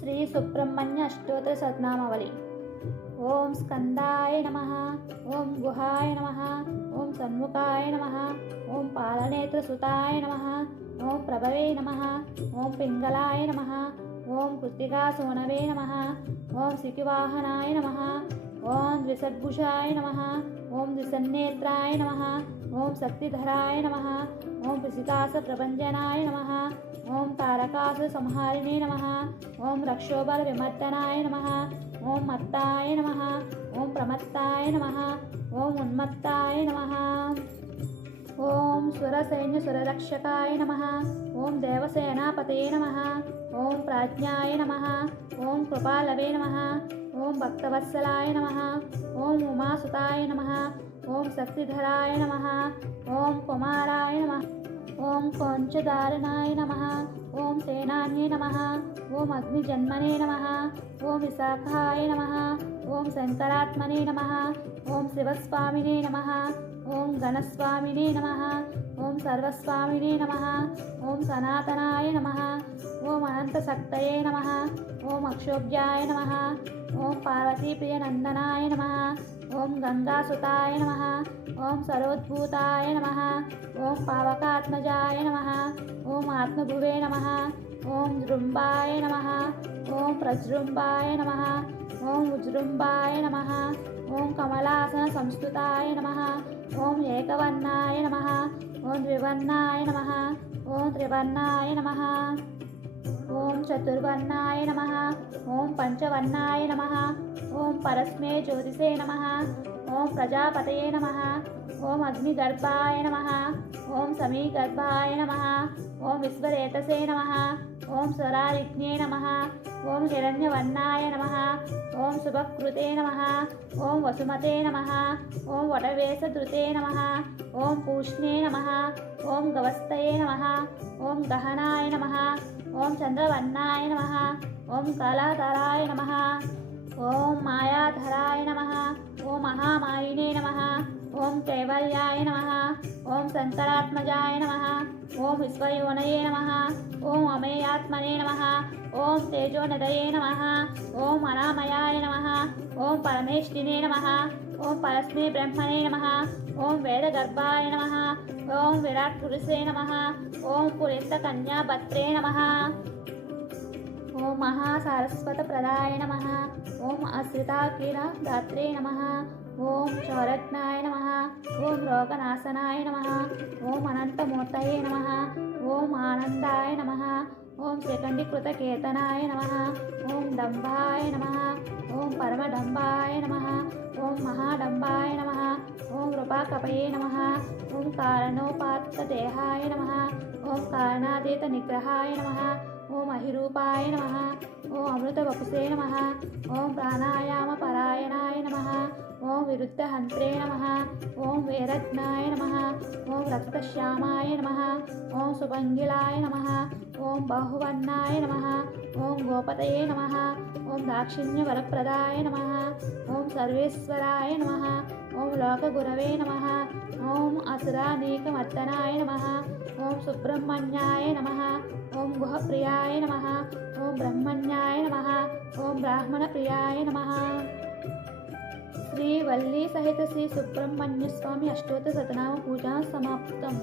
श्री सुब्रह्मण्य अष्टोत्तर शतनामावली। ओं स्कंदाय नमः, ओं गुहाय नमः, ओं सन्मुखाय नमः, ओं पालनेत्रसुताय नमः, ओं प्रभवे नमः, ओं पिंगलाय नमः, ओं कृत्तिकासूनवे नमः, ओं सिकिवाहनाय नमः, ओं द्विषद्भुजाय नमः, ओं द्विसन्नेत्राय नमः, ओं शक्तिधराय नमः, ओं पिशिकासप्रभञ्जनाय नमः, ओं तारकासुरसंहारिणे नमः, ओं रक्षोबलविमर्दनाय नमः, ओं मत्ताय नमः, ओं प्रमत्ताय नमः, ओं उन्मत्ताय नमः, ओं सुरसैन्यसुररक्षकाय नमः, ओं देवसेनापतये नमः, ओं प्राज्ञाय नमः, ओं कृपालवे नमः, ओं भक्तवत्सलाय नमः, ओं उमासुताय नमः, ओं शक्तिधराय नमः, ओं कुमाराय नमः, ओं कौञ्चधारणाय नमः, ओं सेनान्ये नमः, ओं अग्निजन्मने नमः, ओं विशाखाय नमः, ओं शंकरात्मने नमः, ओं शिवस्वामिने नमः, ओं गणस्वामिने नमः, ओं सर्वस्वामिने नमः, ओं सनातनाय नमः, ओं अनन्तशक्तये नमः, ओं अक्षोभ्याय नमः, ओं पार्वतीप्रियनन्दनाय नमः, ओं गंगासुताय नमः, ओं सरोद्भूताय नमः, ओं पावकात्मजाय नमः, ओं आत्मभुवे नमः, ओं जृम्बाय नमः, ओं प्रजृम्बाय नमः, ओं उज्जृम्बाय नमः, ओं कमलासनसंस्तुताय नमः, ओं एकवर्णाय नमः, ओं द्विवर्णाय नमः, ओं त्रिवर्णाय नमः, ओं चतुर्वर्णाय नमः, ओं पंचवर्णाय नमः, ओं परस्मै ज्योतिषे नमः, ओं प्रजापतये नमः, ओं अग्निगर्भाय नमः, ओं समीगर्भाय नमः, ओं विश्वरेतसे नमः, ओं स्वरारिज्ञे नमः, ओं हिरण्यवर्णाय नमः, ओं शुभकृते नमः, ओं वसुमते नमः, ओं वटवेशधृते नमः, ओं पूष्णे नमः, ओं गवस्तये नमः, ओं गहनाय नमः, ओं चंद्रवर्णाय नमः, ओं कलाधराय नमः, ओं मायाधराय नमः, ओं महामायिने नमः, ओं कैवल्याय नमः, ओं शंकरात्मजाय नमः, ओं विश्वयोनये नमः, ओं अमेयात्मने नमः, ओं तेजोनिधये नमः, ओं अनामयाय नमः, ओं परमेष्टिने नमः, ओं परस्मै ब्रह्मणे नमः, ओं वेदगर्भाय नमः, ओं विराट्पुरुषे नमः, ओं पुरितकन्याभद्रे नमः, ओं महासारस्वतप्रदाय नमः, ओं अश्रिताकिरदात्रे नमः, ओं चौरत्नाय नमः, ओं रोगनाशनाय नमः, ओं अनन्तमूर्तये नमः, ओं आनन्दाय नमः, ओं श्रीकण्ठीकृतकेतनाय नमः, ओं डम्बाय नमः, ओं परमडम्बाय नमः, ओं महाडम्बाय नमः, ओं रूपाकपये नमः, ओं कारणोपात्तदेहाय नमः, ओं कारणातीतनिग्रहाय नमः, ओं अहिरूपाय नमः, ओं अमृतवपुषे नमः, ओं प्राणायामपरायणाय नमः, ओं विरुद्धहन्त्रे नमः, ओं वीरज्ञाय नमः, ओं रक्तश्यामाय नमः, ओं सुभङ्गिलाय नमः, ओं बाहुवर्णाय नमः, ओं गोपतये नमः, ओं दाक्षिण्यवरप्रदाय नमः, ओं सर्वेश्वराय नमः, ओं लोकगुरवे नमः, ओं असुरानीकमर्दनाय नमः, ओं सुब्रह्मण्याय नमः, ओं गुहप्रियाय नमः, ओं ब्रह्मण्याय नमः, ओं ब्राह्मणप्रियाय नमः। श्री वल्ली सहित श्री सुब्रह्मण्य स्वामी अष्टोत्तर शतनाम पूजा समाप्तम।